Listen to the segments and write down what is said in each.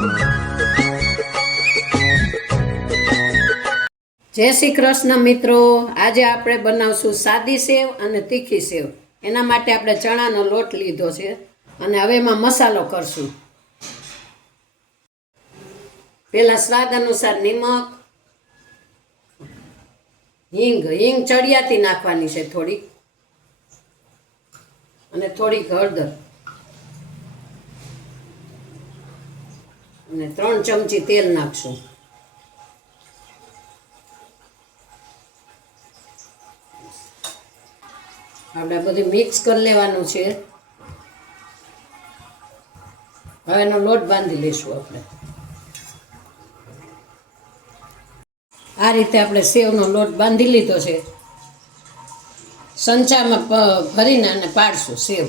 જય શ્રી કૃષ્ણ મિત્રો, આજે આપણે બનાવશું સાદી સેવ અને તીખી સેવ. એના માટે આપણે ચણાનો લોટ લીધો છે અને હવે એમાં મસાલો કરશું. પહેલા સ્વાદ અનુસાર નિમક, હિંગ ચડિયાતી નાખવાની છે થોડીક, અને થોડીક હળદર અને 3 ચમચી તેલ નાખશું. આપણે બધું મિક્સ કરી લેવાનું છે. હવે એનો લોટ બાંધી લઈશું. આપણે આ રીતે આપણે સેવનો લોટ બાંધી લીધો છે. સંચામાં ભરીને અને પાડશું સેવ.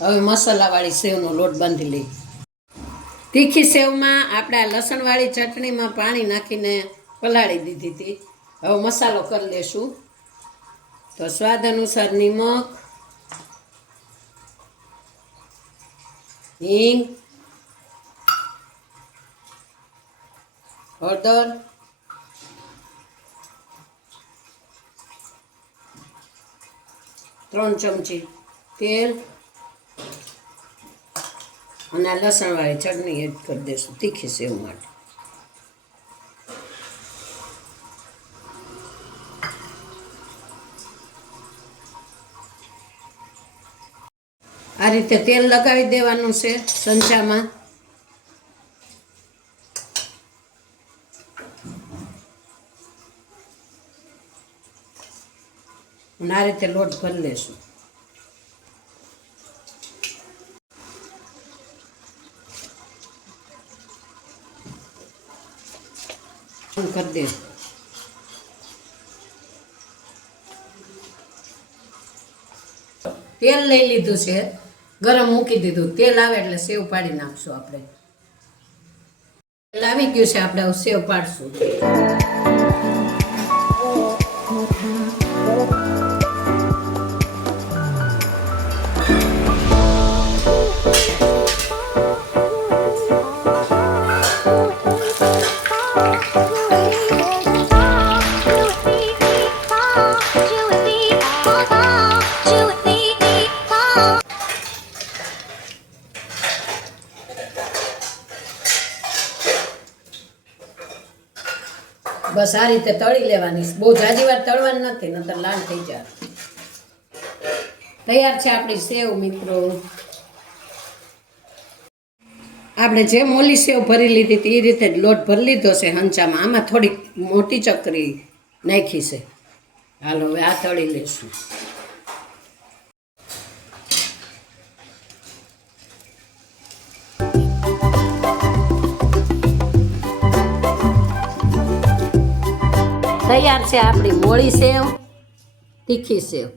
હવે મસાલાવાળી સેવનો લોટ બાંધી લઈએ. તીખી સેવમાં આપણે આ લસણવાળી ચટણીમાં પાણી નાખીને પલાળી દીધી હતી. હવે મસાલો કરી લેશું. તો સ્વાદ અનુસાર નિમક, હિંગ, હળદર, ત્રણ ચમચી તેલ અને આ લસણવાળી ચટણી એડ કરી દઈશું તીખી સેવ માટે. આ રીતે તેલ લગાવી દેવાનું છે સંચામાં. અને આ રીતે લોટ ભરી લેશું. કરી દે. તેલ લઈ લીધું છે, ગરમ મૂકી દીધું. તેલ આવે એટલે સેવ પાડી નાખશું. આપણે તેલ આવી ગયું છે, આપણે સેવ પાડશું. બસ આ રીતે તળી લેવાની. બહુ જાજી વાર તળવાની નથી, નતર લાલ થઈ જાય. તૈયાર છે આપણી સેવ મિત્રો. આપણે જે મોલી સેવ ભરી લીધી હતી એ રીતે જ લોટ ભરી લીધો છે હંચામાં. આમાં થોડીક મોટી ચકરી નાખી છે. હાલો હવે આ તળી લઈશું. તૈયાર છે આપણી મોળી સેવ, તીખી સેવ.